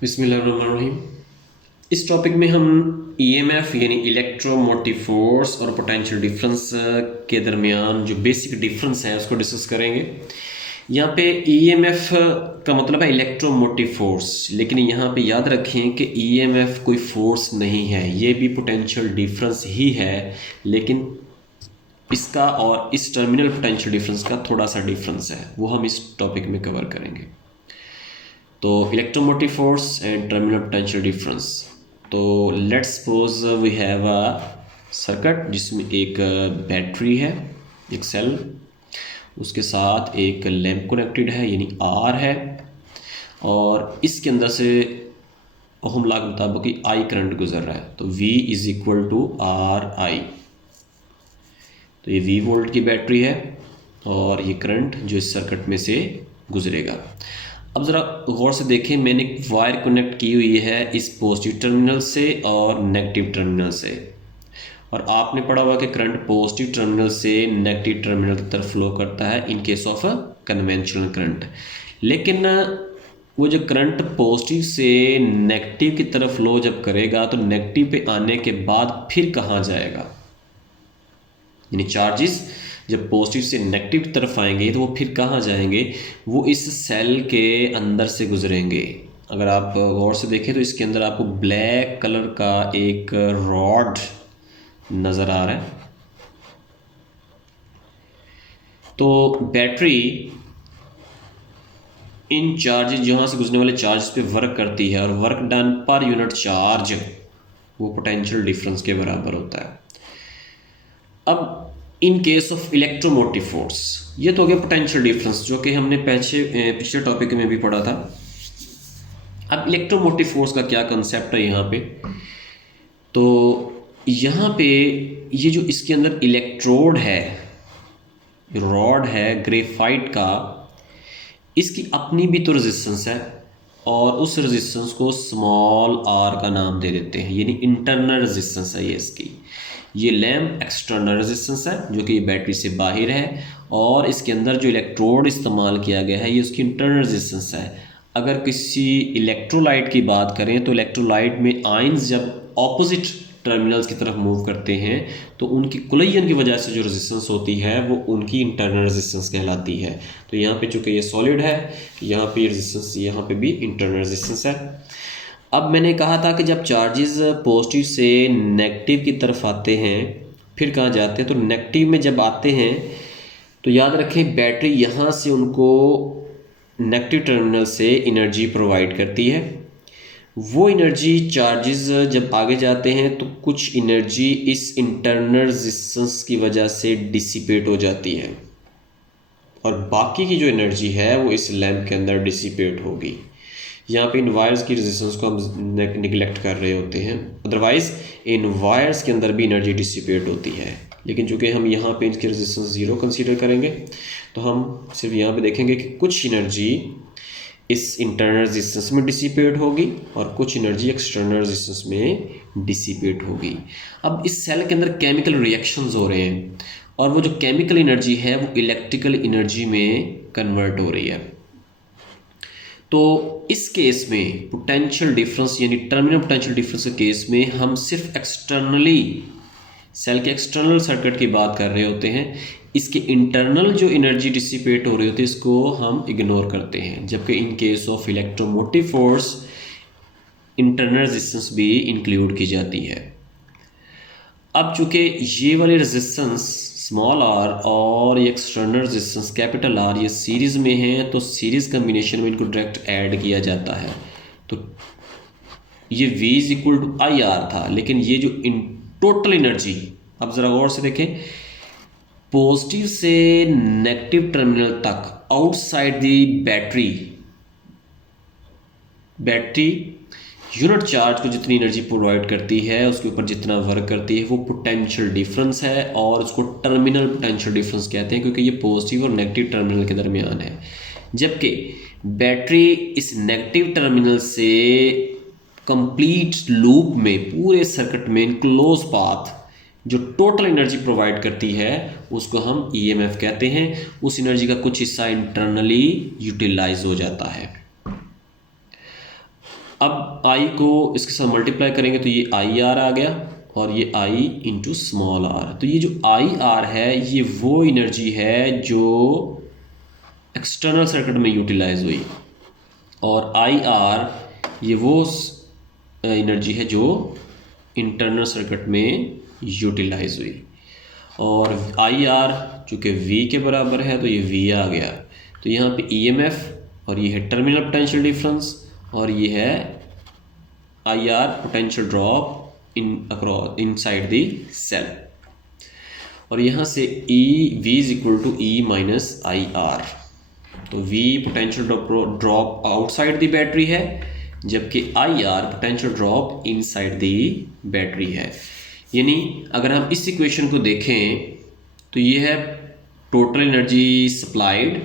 बिस्मिल्लाहिर्रहमानिर्रहीम। इस टॉपिक में हम ईएमएफ यानी इलेक्ट्रोमोटिव फोर्स और पोटेंशियल डिफरेंस के दरमियान जो बेसिक डिफरेंस है उसको डिस्कस करेंगे। यहाँ पे ईएमएफ का मतलब है इलेक्ट्रोमोटिव फोर्स, लेकिन यहाँ पे याद रखें कि ईएमएफ कोई फोर्स नहीं है, ये भी पोटेंशियल डिफरेंस ही है, लेकिन इसका और इस टर्मिनल पोटेंशियल डिफरेंस का थोड़ा सा डिफरेंस है, वो हम इस टॉपिक में कवर करेंगे। तो electromotive force and terminal potential difference. तो let's suppose we have a circuit जिसमें एक बैटरी है, एक सेल, उसके साथ एक लैंप कनेक्टेड है यानी आर है, और इसके अंदर से ओहम लॉ के मुताबिक आई करंट गुजर रहा है। तो V is equal to R I. तो ये V वोल्ट की बैटरी है और ये करंट जो इस सर्किट में से गुजरेगा। अब ज़रा गौर से देखें, मैंने एक वायर कनेक्ट की हुई है इस पॉजिटिव टर्मिनल से और नेगेटिव टर्मिनल से, और आपने पढ़ा हुआ कि करंट पॉजिटिव टर्मिनल से नेगेटिव टर्मिनल की तरफ फ्लो करता है in case of conventional current. लेकिन वो जो करंट पॉजिटिव से नेगेटिव की तरफ फ्लो जब करेगा तो नेगेटिव पे आने के बाद फिर कहाँ जाएगा, यानी चार्जेस जब पॉजिटिव से नेगेटिव की तरफ आएंगे तो वो फिर कहाँ जाएंगे, वो इस सेल के अंदर से गुजरेंगे। अगर आप गौर से देखें तो इसके अंदर आपको ब्लैक कलर का एक रॉड नज़र आ रहा है। तो बैटरी इन चार्जेस, जहाँ से गुजरने वाले चार्जेस पे वर्क करती है, और work done per unit charge वो पोटेंशियल डिफरेंस के बराबर होता है। अब in case of electromotive force, ये तो हो गया पोटेंशियल डिफरेंस जो कि हमने पिछले टॉपिक में भी पढ़ा था। अब इलेक्ट्रोमोटिव फोर्स का क्या कंसेप्ट है यहाँ पे, तो यहाँ पे ये जो इसके अंदर इलेक्ट्रोड है, रॉड है ग्रेफाइट का, इसकी अपनी भी तो रेजिस्टेंस है, और उस रेजिस्टेंस को स्मॉल आर का नाम दे देते हैं, यानी इंटरनल रेजिस्टेंस है ये इसकी। ये लैम्प एक्सटर्नल रेजिस्टेंस है जो कि बैटरी से बाहर है, और इसके अंदर जो इलेक्ट्रोड इस्तेमाल किया गया है ये उसकी इंटरनल रेजिस्टेंस है। अगर किसी इलेक्ट्रोलाइट की बात करें तो इलेक्ट्रोलाइट में आयंस जब ऑपोजिट टर्मिनल्स की तरफ मूव करते हैं तो उनकी कोलिजन की वजह से जो रेजिस्टेंस होती है वो उनकी इंटरनल रेजिस्टेंस कहलाती है। तो यहाँ पे चूँकि ये सॉलिड है, यहाँ पे रेजिस्टेंस, यहाँ पे भी इंटरनल रेजिस्टेंस है। अब मैंने कहा था कि जब चार्जेस पॉजिटिव से नेगेटिव की तरफ आते हैं फिर कहाँ जाते हैं, तो नेगेटिव में जब आते हैं तो याद रखें बैटरी यहाँ से उनको नेगेटिव टर्मिनल से एनर्जी प्रोवाइड करती है। वो एनर्जी चार्जेस जब आगे जाते हैं तो कुछ एनर्जी इस इंटरनल रेजिस्टेंस की वजह से डिसिपेट हो जाती है, और बाकी की जो एनर्जी है वो इस लैंप के अंदर डिसिपेट होगी। यहाँ पे इन वायर्स की रेजिस्टेंस को हम निगलेक्ट कर रहे होते हैं, अदरवाइज इन वायर्स के अंदर भी एनर्जी डिसिपेट होती है, लेकिन चूँकि हम यहाँ पे इनकी रेजिस्टेंस ज़ीरो कंसीडर करेंगे तो हम सिर्फ यहाँ पे देखेंगे कि कुछ एनर्जी इस इंटरनल रेजिस्टेंस में डिसिपेट होगी और कुछ एनर्जी एक्सटर्नल रेजिस्टेंस में डिसिपेट होगी। अब इस सेल के अंदर केमिकल रिएक्शंस हो रहे हैं, और वो जो केमिकल एनर्जी है वो इलेक्ट्रिकल एनर्जी में कन्वर्ट हो रही है। तो इस केस में पोटेंशियल डिफरेंस यानी टर्मिनल पोटेंशियल डिफरेंस के केस में हम सिर्फ एक्सटर्नली सेल के एक्सटर्नल सर्किट की बात कर रहे होते हैं, इसके इंटरनल जो एनर्जी डिसिपेट हो रही होती है इसको हम इग्नोर करते हैं। जबकि in case of electromotive force internal resistance भी इंक्लूड की जाती है। अब चूंकि ये वाली रेजिस्टेंस स्मॉल आर और ये एक्सटर्नल रेजिस्टेंस कैपिटल आर ये सीरीज़ में है, तो सीरीज़ कम्बिनेशन में इनको डायरेक्ट ऐड किया जाता है। तो ये V is equal to I R था, लेकिन ये जो इन टोटल एनर्जी, अब ज़रा गौर से देखें, पॉजिटिव से नेगेटिव टर्मिनल तक outside the battery unit charge को जितनी एनर्जी प्रोवाइड करती है उसके ऊपर जितना वर्क करती है वो पोटेंशियल डिफरेंस है, और उसको टर्मिनल पोटेंशियल डिफरेंस कहते हैं क्योंकि ये पॉजिटिव और नेगेटिव टर्मिनल के दरमियान है। जबकि बैटरी इस नेगेटिव टर्मिनल से कंप्लीट लूप में, पूरे सर्किट में, इन क्लोज पाथ जो टोटल एनर्जी प्रोवाइड करती है उसको हम ईएमएफ कहते हैं। उस एनर्जी का कुछ हिस्सा इंटरनली यूटिलाइज हो जाता है। अब आई को इसके साथ मल्टीप्लाई करेंगे तो ये आई आर आ गया और ये आई इंटू स्मॉल आर। तो ये जो आई आर है ये वो एनर्जी है जो एक्सटर्नल सर्किट में यूटिलाइज हुई, और आई आर ये वो एनर्जी है जो इंटरनल सर्किट में यूटिलाइज हुई। और आई आर चूँकि वी के बराबर है तो ये वी आ गया। तो यहाँ पे ईएमएफ और ये है टर्मिनल पोटेंशियल डिफरेंस और ये है I R potential drop inside the cell. और यहाँ से E V is equal to E minus I R. तो V potential drop outside the battery है, जबकि I R potential drop inside the battery है। यानी अगर हम इस इक्वेशन को देखें तो ये है टोटल एनर्जी सप्लाइड,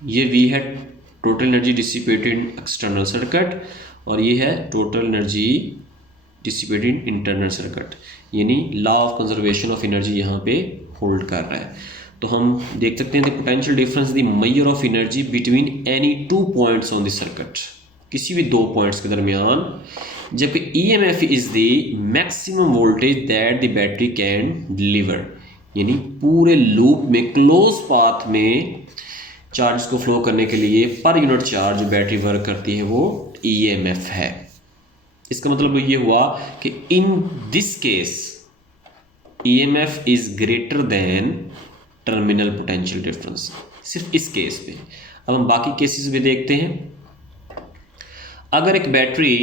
ये वी है total energy dissipated in external circuit, और ये है total energy dissipated in internal circuit. यानी law of conservation of energy यहाँ पे होल्ड कर रहा है। तो हम देख सकते हैं the potential difference the measure of energy between any two points on the circuit, किसी भी दो पॉइंट्स के दरमियान, जबकि EMF is the maximum voltage that the battery can deliver. यानी पूरे लूप में क्लोज पाथ में चार्ज को फ्लो करने के लिए per unit charge battery work करती है वो ईएमएफ है। इसका मतलब ये हुआ कि in this case EMF is greater than terminal potential difference, सिर्फ इस केस में। अब हम बाकी केसेस भी देखते हैं। अगर एक बैटरी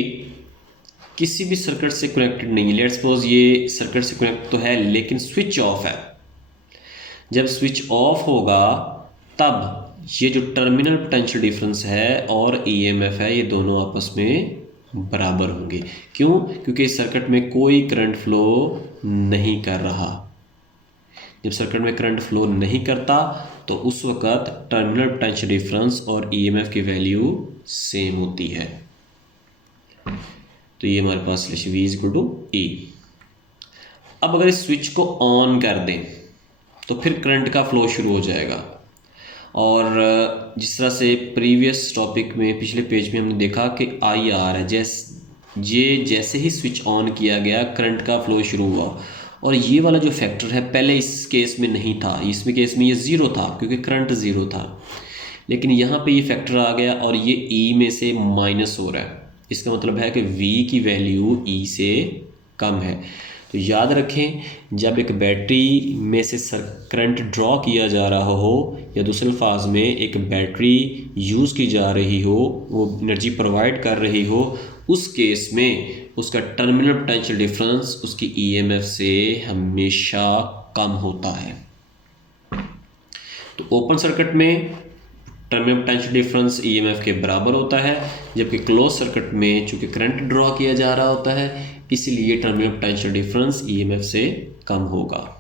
किसी भी सर्किट से कनेक्टेड नहीं है, लेट्स सपोज ये सर्किट से कनेक्ट तो है लेकिन स्विच ऑफ है, जब स्विच ऑफ होगा तब ये जो टर्मिनल पोटेंशियल डिफरेंस है और ईएमएफ है ये दोनों आपस में बराबर होंगे। क्यों? क्योंकि इस सर्किट में कोई करंट फ्लो नहीं कर रहा। जब सर्किट में करंट फ्लो नहीं करता तो उस वक्त टर्मिनल पोटेंशियल डिफरेंस और ईएमएफ की वैल्यू सेम होती है। तो ये हमारे पास relation V is equal to E। अब अगर इस स्विच को ऑन कर दें तो फिर करंट का फ्लो शुरू हो जाएगा, और जिस तरह से प्रीवियस टॉपिक में पिछले पेज में हमने देखा कि आई आर है, जैसे ही स्विच ऑन किया गया करंट का फ्लो शुरू हुआ, और ये वाला जो फैक्टर है पहले इस केस में नहीं था, इसमें केस में ये ज़ीरो था क्योंकि करंट ज़ीरो था, लेकिन यहाँ पे ये फैक्टर आ गया और ये E में से माइनस हो रहा है। इसका मतलब है कि V की वैल्यू E से कम है। तो याद रखें, जब एक बैटरी में से करंट ड्रॉ किया जा रहा हो या दूसरे अल्फाज में एक बैटरी यूज़ की जा रही हो, वो एनर्जी प्रोवाइड कर रही हो, उस केस में उसका टर्मिनल पोटेंशियल डिफरेंस उसकी ईएमएफ से हमेशा कम होता है। तो ओपन सर्किट में टर्मिनल पोटेंशियल डिफरेंस ईएमएफ के बराबर होता है, जबकि क्लोज सर्किट में चूंकि करंट ड्रॉ किया जा रहा होता है इसलिए टर्मिनल पोटेंशियल डिफरेंस ईएमएफ से कम होगा।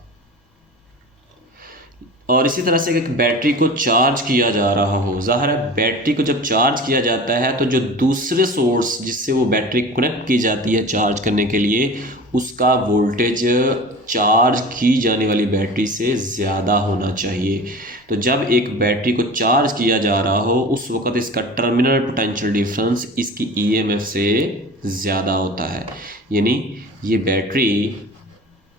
और इसी तरह से एक बैटरी को चार्ज किया जा रहा हो, ज़ाहिर है बैटरी को जब चार्ज किया जाता है तो जो दूसरे सोर्स जिससे वो बैटरी कनेक्ट की जाती है चार्ज करने के लिए, उसका वोल्टेज चार्ज की जाने वाली बैटरी से ज़्यादा होना चाहिए। तो जब एक बैटरी को चार्ज किया जा रहा हो उस वक़्त इसका टर्मिनल पोटेंशियल डिफरेंस इसकी ईएमएफ से ज़्यादा होता है। यानी ये बैटरी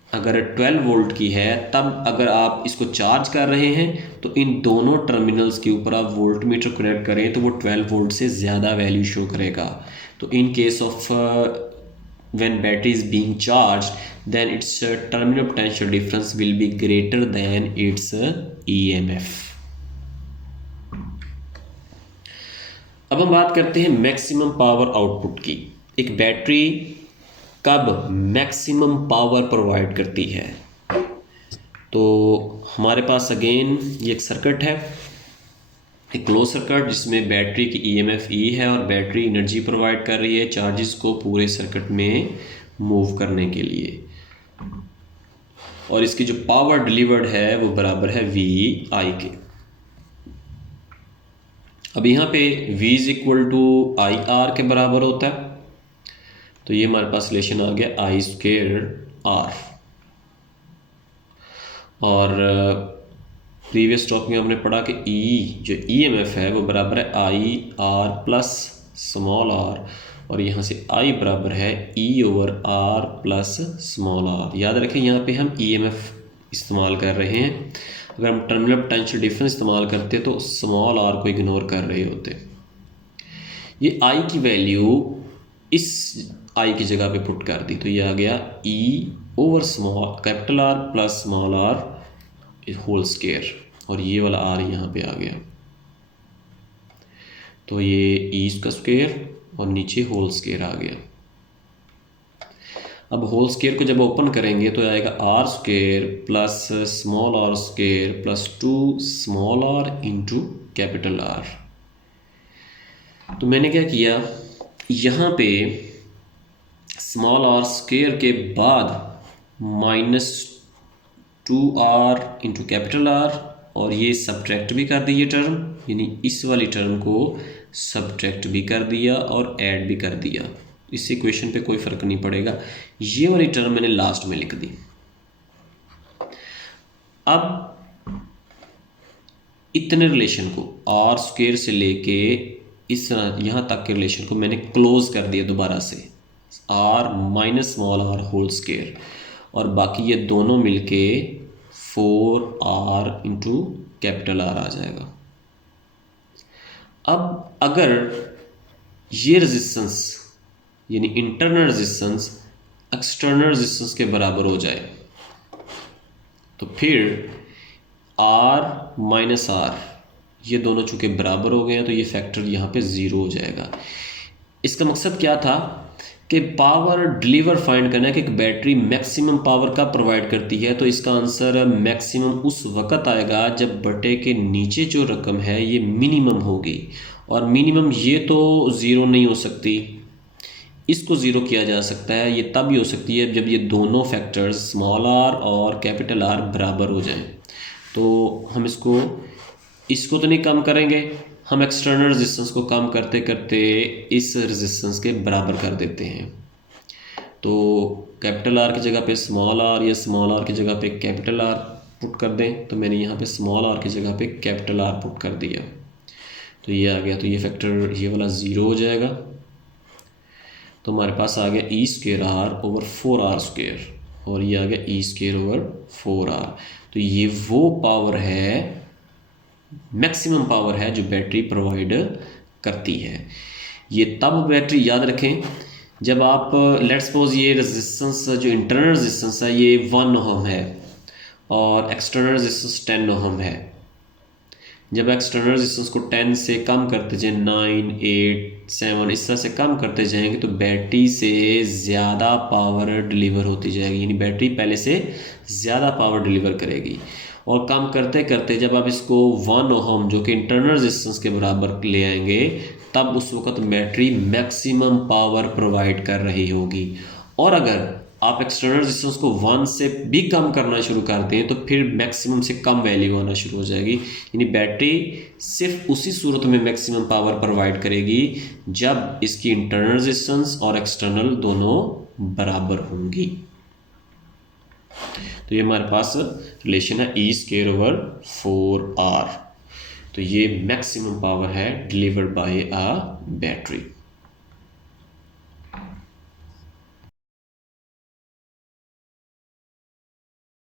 अगर 12 वोल्ट की है तब अगर आप इसको चार्ज कर रहे हैं तो इन दोनों टर्मिनल्स के ऊपर आप वोल्ट मीटर कनेक्ट करें तो वो 12 वोल्ट से ज़्यादा वैल्यू शो करेगा। तो in case of when battery is being charged then its terminal potential difference will be greater than its EMF। अब हम बात करते हैं मैक्सिमम पावर आउटपुट की। एक बैटरी कब मैक्सिमम पावर प्रोवाइड करती है? तो हमारे पास अगेन ये एक सर्किट है, एक क्लोज सर्किट जिसमें बैटरी की ईएमएफ E है और बैटरी एनर्जी प्रोवाइड कर रही है चार्जेस को पूरे सर्किट में मूव करने के लिए, और इसकी जो पावर डिलीवर्ड है वो बराबर है VI के। अब यहाँ पे V is equal to IR के बराबर होता है, तो ये हमारे पास रिलेशन आ गया I स्क्वायर R। और प्रीवियस टॉपिक में हमने पढ़ा कि E जो EMF है वो बराबर है IR प्लस स्मॉल r, और यहाँ से I बराबर है E/R प्लस स्मॉल r। याद रखें यहाँ पे हम EMF इस्तेमाल कर रहे हैं। अगर हम टर्मिनल पोटेंशियल डिफरेंस इस्तेमाल करते तो स्मॉल r को इग्नोर कर रहे होते। ये I की वैल्यू इस I की जगह पे पुट कर दी तो ये आ गया E/R plus small r whole square, और ये वाला r यहाँ पे आ गया तो ये E का स्क्वायर और नीचे होल स्क्वायर आ गया। अब होल स्क्वायर को जब ओपन करेंगे तो आएगा r square plus small r square plus 2 small r into capital R। तो मैंने क्या किया, यहाँ पे स्मॉल r स्क्वायर के बाद -2r इंटू कैपिटल R, और ये सब्ट्रैक्ट भी कर दी ये टर्म, यानी इस वाली टर्म को सब्ट्रैक्ट भी कर दिया और ऐड भी कर दिया। इस इक्वेशन पे कोई फ़र्क नहीं पड़ेगा। ये वाली टर्म मैंने लास्ट में लिख दी। अब इतने रिलेशन को r स्क्वायर से लेके इस तरह यहाँ तक के रिलेशन को मैंने क्लोज कर दिया दोबारा से, r minus small r whole square, और बाकी ये दोनों मिलके 4r इंटू कैपिटल R आ जाएगा। अब अगर ये रेजिस्टेंस यानी इंटरनल रेजिस्टेंस एक्सटर्नल रेजिस्टेंस के बराबर हो जाए तो फिर R माइनस R ये दोनों चूँकि बराबर हो गए हैं तो ये फैक्टर यहाँ पे ज़ीरो हो जाएगा। इसका मकसद क्या था कि पावर डिलीवर फाइंड करना है कि एक बैटरी मैक्सिमम पावर का प्रोवाइड करती है, तो इसका आंसर मैक्सिमम उस वक़्त आएगा जब बटे के नीचे जो रकम है ये मिनिमम होगी, और मिनिमम ये तो ज़ीरो नहीं हो सकती, इसको ज़ीरो किया जा सकता है। ये तब ही हो सकती है जब ये दोनों फैक्टर्स स्मॉल r और कैपिटल R बराबर हो जाएं। तो हम इसको तो नहीं कम करेंगे, हम एक्सटर्नल रेजिस्टेंस को कम करते करते इस रेजिस्टेंस के बराबर कर देते हैं। तो कैपिटल R की जगह पे स्मॉल r या स्मॉल r की जगह पे कैपिटल R पुट कर दें, तो मैंने यहाँ पे स्मॉल r की जगह पे कैपिटल R पुट कर दिया तो ये आ गया। तो ये फैक्टर ये वाला ज़ीरो हो जाएगा, तो हमारे पास आ गया E square r over 4r square, और ये आ गया ई स्क्वायर ओवर 4r। तो ये वो पावर है, मैक्सिमम पावर है जो बैटरी प्रोवाइड करती है। ये तब बैटरी याद रखें जब आप लेट्स सपोज ये रेजिस्टेंस जो इंटरनल रेजिस्टेंस है ये 1 ओहम है और एक्सटर्नल रेजिस्टेंस 10 ओहम है। जब एक्सटर्नल रेजिस्टेंस को 10 से कम करते जाएं, 9, 8, 7 इस तरह से कम करते जाएंगे तो बैटरी से ज़्यादा पावर डिलीवर होती जाएगी, यानी बैटरी पहले से ज़्यादा पावर डिलीवर करेगी। और कम करते करते जब आप इसको 1 ओहम जो कि इंटरनल रेजिस्टेंस के बराबर ले आएंगे तब उस वक्त बैटरी मैक्सिमम पावर प्रोवाइड कर रही होगी। और अगर आप एक्सटर्नल रेजिस्टेंस को 1 से भी कम करना शुरू करते हैं तो फिर मैक्सिमम से कम वैल्यू आना शुरू हो जाएगी, यानी बैटरी सिर्फ उसी सूरत में मैक्सिमम पावर प्रोवाइड करेगी जब इसकी इंटरनल रेजिस्टेंस और एक्सटर्नल दोनों बराबर होंगी। तो ये हमारे पास रिलेशन है ई स्क्वायर ओवर 4r। तो ये मैक्सिमम पावर है डिलीवर्ड बाय अ बैटरी।